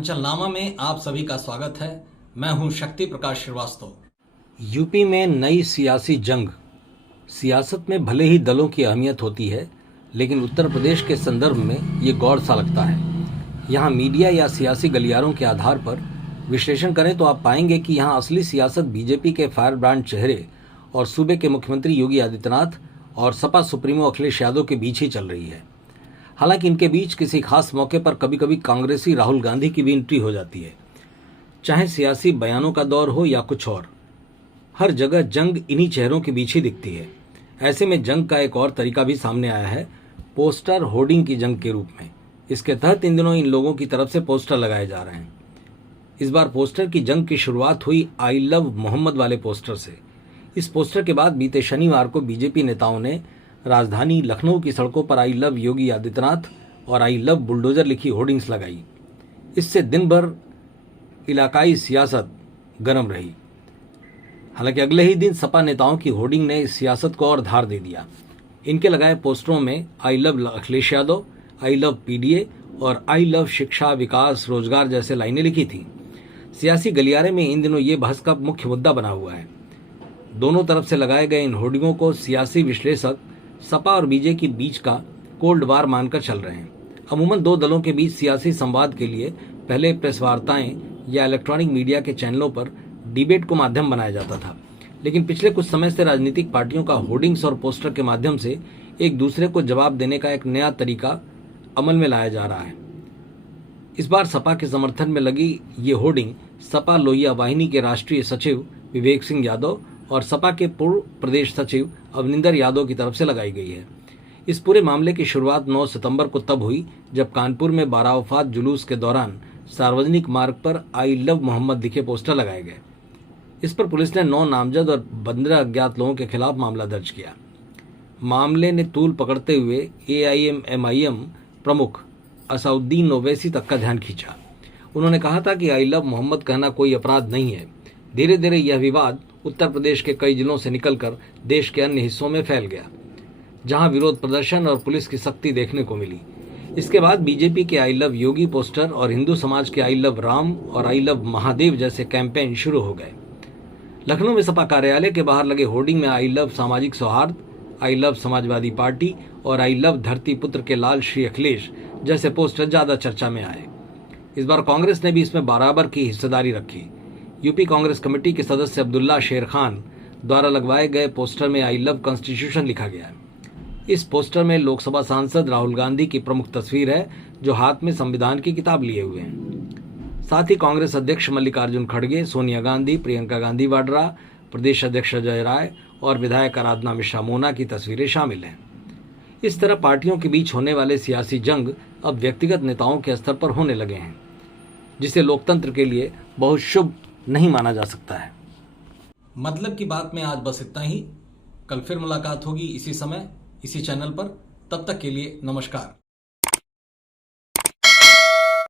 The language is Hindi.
अंचलनामा में आप सभी का स्वागत है। मैं हूं शक्ति प्रकाश श्रीवास्तव। यूपी में नई सियासी जंग। सियासत में भले ही दलों की अहमियत होती है, लेकिन उत्तर प्रदेश के संदर्भ में ये गौर सा लगता है। यहाँ मीडिया या सियासी गलियारों के आधार पर विश्लेषण करें तो आप पाएंगे कि यहाँ असली सियासत बीजेपी के फायर ब्रांड चेहरे और सूबे के मुख्यमंत्री योगी आदित्यनाथ और सपा सुप्रीमो अखिलेश यादव के बीच ही चल रही है। हालांकि इनके बीच किसी खास मौके पर कभी कभी कांग्रेसी राहुल गांधी की भी एंट्री हो जाती है। चाहे सियासी बयानों का दौर हो या कुछ और, हर जगह जंग इन्हीं चेहरों के बीच ही दिखती है। ऐसे में जंग का एक और तरीका भी सामने आया है, पोस्टर होर्डिंग की जंग के रूप में। इसके तहत इन दिनों इन लोगों की तरफ से पोस्टर लगाए जा रहे हैं। इस बार पोस्टर की जंग की शुरुआत हुई आई लव मोहम्मद वाले पोस्टर से। इस पोस्टर के बाद बीते शनिवार को बीजेपी नेताओं ने राजधानी लखनऊ की सड़कों पर आई लव योगी आदित्यनाथ और आई लव बुलडोजर लिखी होर्डिंग्स लगाई। इससे दिन भर इलाकाई सियासत गर्म रही। हालांकि अगले ही दिन सपा नेताओं की होर्डिंग ने इस सियासत को और धार दे दिया। इनके लगाए पोस्टरों में I love Akhilesh Yadav, I love PDA और आई लव शिक्षा, विकास, रोजगार जैसे लाइनें लिखी थी। सियासी गलियारे में इन दिनों ये बहस का मुख्य मुद्दा बना हुआ है। दोनों तरफ से लगाए गए इन होर्डिंगों को सियासी विश्लेषक सपा और बीजेपी के बीच का कोल्ड वार मानकर चल रहे हैं। अमूमन दो दलों के बीच सियासी संवाद के लिए पहले प्रेस वार्ताएं या इलेक्ट्रॉनिक मीडिया के चैनलों पर डिबेट को माध्यम बनाया जाता था, लेकिन पिछले कुछ समय से राजनीतिक पार्टियों का होर्डिंग्स और पोस्टर के माध्यम से एक दूसरे को जवाब देने का एक नया तरीका अमल में लाया जा रहा है। इस बार सपा के समर्थन में लगी ये होर्डिंग सपा लोहिया वाहिनी के राष्ट्रीय सचिव विवेक सिंह यादव और सपा के पूर्व प्रदेश सचिव अवनिंदर यादव की तरफ से लगाई गई है। इस पूरे मामले की शुरुआत 9 सितंबर को तब हुई जब कानपुर में बारावफात जुलूस के दौरान सार्वजनिक मार्ग पर आई लव मोहम्मद लिखे पोस्टर लगाए गए। इस पर पुलिस ने 9 नामजद और 15 अज्ञात लोगों के खिलाफ मामला दर्ज किया। मामले ने तूल पकड़ते हुए AIM-MIM प्रमुख असउद्दीन ओवैसी तक का ध्यान खींचा। उन्होंने कहा था कि आई लव मोहम्मद कहना कोई अपराध नहीं है। धीरे धीरे यह विवाद उत्तर प्रदेश के कई जिलों से निकलकर देश के अन्य हिस्सों में फैल गया, जहां विरोध प्रदर्शन और पुलिस की सख्ती देखने को मिली। इसके बाद बीजेपी के आई लव योगी पोस्टर और हिंदू समाज के आई लव राम और आई लव महादेव जैसे कैंपेन शुरू हो गए। लखनऊ में सपा कार्यालय के बाहर लगे होर्डिंग में आई लव सामाजिक सौहार्द, आई लव समाजवादी पार्टी और आई लव धरती पुत्र के लाल श्री अखिलेश जैसे पोस्टर ज्यादा चर्चा में आए। इस बार कांग्रेस ने भी इसमें बराबर की हिस्सेदारी रखी। यूपी कांग्रेस कमेटी के सदस्य अब्दुल्ला शेर खान द्वारा लगवाए गए पोस्टर में आई लव कॉन्स्टिट्यूशन लिखा गया है। इस पोस्टर में लोकसभा सांसद राहुल गांधी की प्रमुख तस्वीर है, जो हाथ में संविधान की किताब लिए हुए हैं। साथ ही कांग्रेस अध्यक्ष मल्लिकार्जुन खड़गे, सोनिया गांधी, प्रियंका गांधी वाड्रा, प्रदेश अध्यक्ष अजय राय और विधायक आराधना मिश्रा मोना की तस्वीरें शामिल हैं। इस तरह पार्टियों के बीच होने वाले सियासी जंग अब व्यक्तिगत नेताओं के स्तर पर होने लगे हैं, जिसे लोकतंत्र के लिए बहुत शुभ नहीं माना जा सकता है। मतलब की बात में आज बस इतना ही। कल फिर मुलाकात होगी इसी समय, इसी चैनल पर। तब तक के लिए नमस्कार।